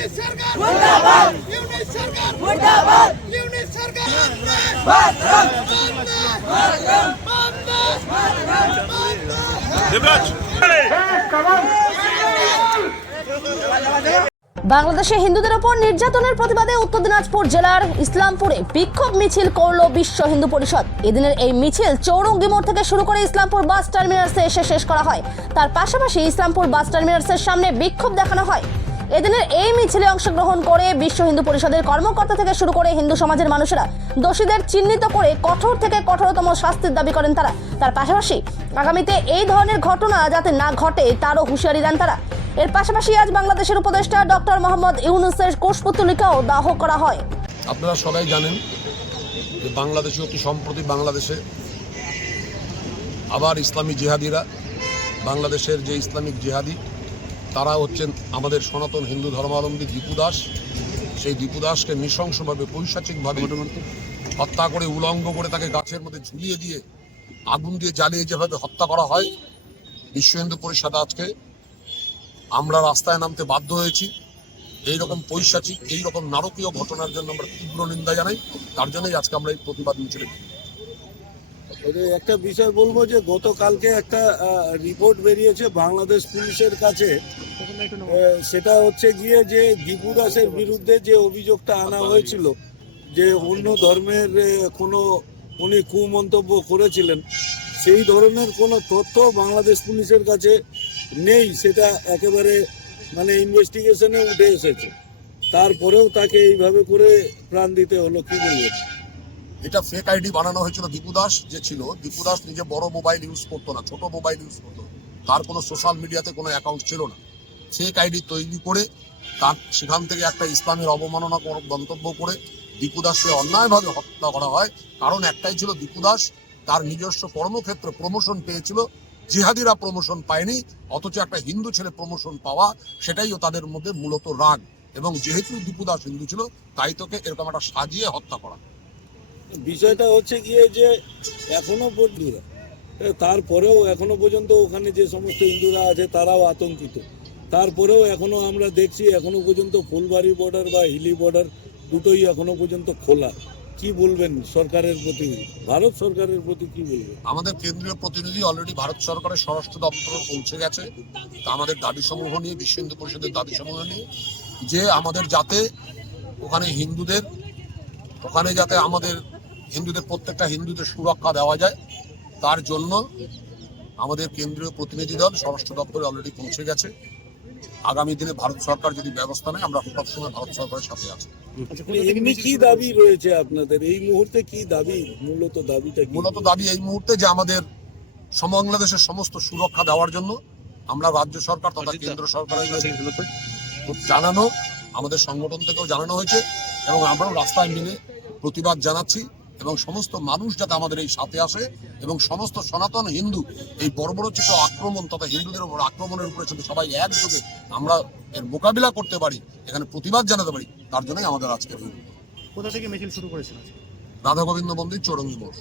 Unit সরকার মুর্দাবাদ unit সরকার মুর্দাবাদ unit সরকার দেবরাজ বাংলাদেশে হিন্দুদের ওপর নির্যাতনের প্রতিবাদে উত্তর দিনাজপুর জেলার ইসলামপুরে বিক্ষোভ মিছিল করল বিশ্ব হিন্দু পরিষদ। এদিনের এই মিছিল চৌরঙ্গি মোড় থেকে শুরু করে ইসলামপুর বাস টার্মিনাসে এসে শেষ করা হয়। তার পাশাপাশি ইসলামপুর বাস টার্মিনাসের সামনে বিক্ষোভ দেখানো হয়। এদিনের এই মিছিলে অংশগ্রহণ করে বিশ্ব হিন্দু পরিষদের কর্মকর্তা থেকে শুরু করে হিন্দু সমাজের মানুষেরা দোষীদের চিহ্নিত করে কঠোর থেকে কঠোরতম শাস্তির দাবি করেন তারা। তার পাশাপাশি আগামীতে এই ধরনের ঘটনা যাতে না ঘটে তারও হুঁশিয়ারি দেন তারা। এর পাশাপাশি আজ বাংলাদেশের উপদেষ্টা ডক্টর মোহাম্মদ ইউনূসের কুশপুত্তলিকাও দাহ করা হয়। আপনারা সবাই জানেন যে বাংলাদেশে অতি সম্প্রতি বাংলাদেশে আবার ইসলামী জিহাদিরা, বাংলাদেশের যে ইসলামিক জিহাদি তারা হচ্ছেন আমাদের সনাতন হিন্দু ধর্মাবলম্বী দীপু দাস। সেই দীপু দাসকে নৃশংসভাবে পৈশাচিকভাবে হত্যা করে উলঙ্গ করে তাকে গাছের মধ্যে ঝুলিয়ে দিয়ে আগুন দিয়ে জ্বালিয়ে যেভাবে হত্যা করা হয়, বিশ্ব হিন্দু পরিষদ আজকে আমরা রাস্তায় নামতে বাধ্য হয়েছি। এইরকম পৈশাচিক এইরকম নারকীয় ঘটনার জন্য আমরা তীব্র নিন্দা জানাই। তার জন্যই আজকে আমরা এই প্রতিবাদ মিছিলে। একটা বিষয় বলবো যে গতকালকে একটা রিপোর্ট বেরিয়েছে বাংলাদেশ পুলিশের কাছে, সেটা হচ্ছে গিয়ে যে দীপু দাসের বিরুদ্ধে যে অভিযোগটা আনা হয়েছিল যে অন্য ধর্মের কোনো উনি কুমন্তব্য করেছিলেন, সেই ধরনের কোনো তথ্য বাংলাদেশ পুলিশের কাছে নেই। সেটা একেবারে মানে ইনভেস্টিগেশনে উঠে এসেছে, তারপরেও তাকে এইভাবে করে প্রাণ দিতে হলো। কি বলবেন? এটা ফেক আইডি বানানো হয়েছিল। দীপু দাস যে ছিল, দীপু দাস নিজে বড় মোবাইল ইউজ করতো না, ছোট মোবাইল ইউজ করতো। তার কোনো সোশ্যাল মিডিয়াতে কোনো অ্যাকাউন্ট ছিল না। ফেক আইডি তৈরি করে তার সেখান থেকে একটা ইসলামের অবমাননা মন্তব্য করে দীপু দাসকে অন্যায়ভাবে হত্যা করা হয়। কারণ একটাই ছিল, দীপু দাস তার নিজস্ব কর্মক্ষেত্রে প্রমোশন পেয়েছিল, জিহাদিরা প্রমোশন পায়নি। অথচ একটা হিন্দু ছেলে প্রমোশন পাওয়া, সেটাইও তাদের মধ্যে মূলত রাগ। এবং যেহেতু দীপু দাস হিন্দু ছিল, তাই তোকে এরকম একটা সাজিয়ে হত্যা করা। বিষয়টা হচ্ছে গিয়ে যে এখনো পর্যন্ত তারপরেও এখনো পর্যন্ত ওখানে যে সমস্ত হিন্দুরা আছে তারাও আতঙ্কিত। তারপরেও এখনো আমরা দেখছি এখনো পর্যন্ত ফুলবাড়ি বর্ডার বা হিলি বর্ডার দুটোই এখনো পর্যন্ত খোলা। কি বলবেন সরকারের প্রতি, ভারত সরকারের প্রতি কি বলবেন? আমাদের কেন্দ্রীয় প্রতিনিধি অলরেডি ভারত সরকারের স্বরাষ্ট্র দপ্তরে পৌঁছে গেছে। তা আমাদের দাবি সমূহ নিয়ে, বিশ্ব হিন্দু পরিষদের দাবি সমূহ নিয়ে, যে আমাদের যাতে ওখানে যাতে আমাদের হিন্দুদের প্রত্যেকটা হিন্দুদের সুরক্ষা দেওয়া যায়, তার জন্য আমাদের কেন্দ্রীয় প্রতিনিধি দল স্বরাষ্ট্র দপ্তরে অলরেডি পৌঁছে গেছে। আগামী দিনে ভারত সরকার যদি ব্যবস্থা নেয়, আমরা সবসময় ভারত সরকারের সাথে আছি। এমনি কি দাবি রয়েছে আপনাদের এই মুহূর্তে? কি দাবি মূলত দাবি এই মুহূর্তে যে আমাদের বাংলাদেশের সমস্ত সুরক্ষা দেওয়ার জন্য আমরা রাজ্য সরকার তথা কেন্দ্র সরকারের কাছে জানানো, আমাদের সংগঠন থেকেও জানানো হয়েছে এবং আমরাও রাস্তায় মিলে প্রতিবাদ জানাচ্ছি। এবং সমস্ত মানুষ যাতে আমাদের এই সাথে আসে এবং সমস্ত সনাতন হিন্দু এই বর্বরোচিত আক্রমণ তথা হিন্দুদের উপর আক্রমণের উপরে যদি সবাই একযোগে আমরা এর মোকাবিলা করতে পারি, এখানে প্রতিবাদ জানাতে পারি, তার জন্যই আমাদের আজকের কোথা থেকে মিছিল শুরু করেছিল? রাধা গোবিন্দ মন্দির, চৌরঙ্গি মোড়।